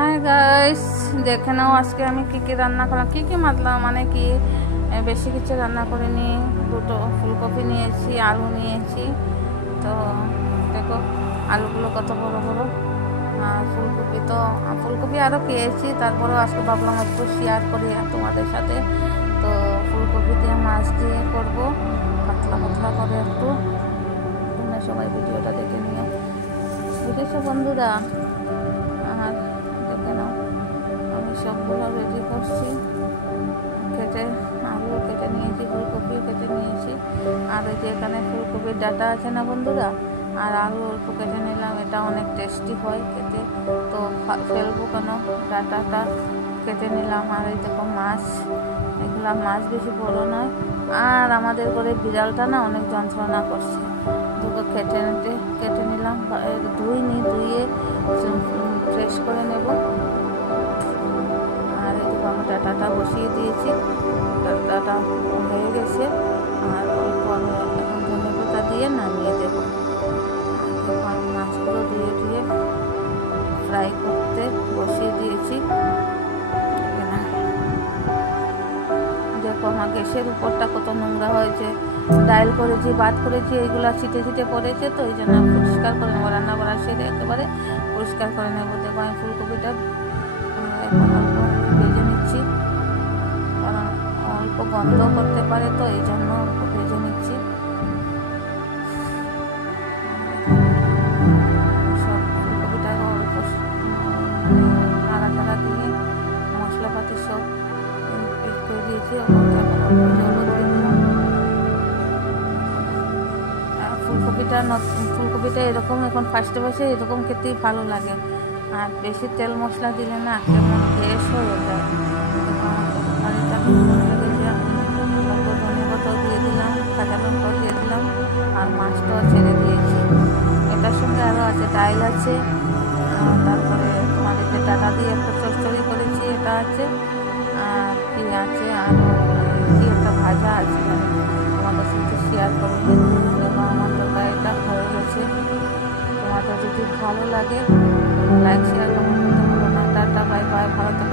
Hi guys, দেখে নাও আজকে আমি কি রান্না করলাম। কি মাতলাম মানে কি, বেশি কিছু রান্না করিনি। দুটো ফুলকপি নিয়েছি, আলু নিয়েছি। তো দেখো আলুগুলো কত বড় বড়, আর ফুলকপি আরও পেয়েছি। তারপরেও আজকে ভাবলাম একটু শেয়ার করি তোমাদের সাথে। তো ফুলকপি দিয়ে মাছ দিয়ে করবো, পাতলা পাতলা করে একটু। তোমরা সবাই ভিডিওটা দেখে নিও, বুঝেছো বন্ধুরা। আর দেখে নাও আমি সবগুলো রেডি করছি। আলু কেটে নিয়েছি, ফুলকপিও কেটে নিয়েছি। আর ওই যে এখানে ফুলকপির ডাঁটা আছে না বন্ধুরা, আর আলু অল্প কেটে নিলাম। এটা অনেক টেস্টি হয় খেতে, তো ফেলবো কেন, ডাঁটাটা কেটে নিলাম। আর এই দেখো মাছ, এগুলা মাছ বেশি বড় নয়। আর আমাদের ঘরে বিড়ালটা না অনেক যন্ত্রণা করছে। দুটো কেটে নিলাম, ধুয়ে ফ্রেশ করে নেব। আর এই দেখো আমি ডাঁটাটা বসিয়ে দিয়েছি, ডাঁটাটা হয়ে গেছে। আর অল্প আমি এখন ধনে পাতা দিয়ে নামিয়ে দেবো। দেখো আমি মাছগুলো ধুয়ে ফ্রাই করতে বসিয়ে দিয়েছি। দেখো আমার গ্যাসের উপরটা কত নোংরা হয়েছে, ডাইল করেছি, ভাত করেছি, এইগুলা ছিটে পড়েছে। তো এই জন্য পরিষ্কার করে নেবো, রান্না করার সেরে একেবারে পরিষ্কার করে নেবো। দেখো আমি ফুলকপিটা এখন অল্প ভেজে নিচ্ছি, কারণ অল্প গন্ধ করতে পারে, তো এই জন্য অল্প ভেজে নিচ্ছি। সব ফুলকপিটা অল্প নাড়া দিয়ে মশলাপাতি সব করে দিয়েছি। ফুলকপিটা এরকম এখন ফার্স্টে এরকম খেতেই ভালো লাগে। আর বেশি তেল মশলা দিলে না কেমন গ্যাস হয়ে যায়। ধনেপাতাও দিয়ে দিলাম, কাঁচা লঙ্কাও দিয়ে দিলাম, আর মাছটাও ছেড়ে দিয়েছি। এটার সঙ্গে আরও আছে ডাইল আছে, তারপরে তোমাদের যে ডাটা দিয়ে একটা চচ্চড়ি করেছি এটা আছে, আর কি আছে আরও কি একটা ভাজা আছে, তোমাদের সাথে শেয়ার করবো। এবং আমার তরকারিটা হয়ে গেছে। তোমাদের যদি ভালো লাগে লাইক শেয়ার কমেন্ট করতে ভুলো না। টাটা, বাই বাই, ভালো থেকো।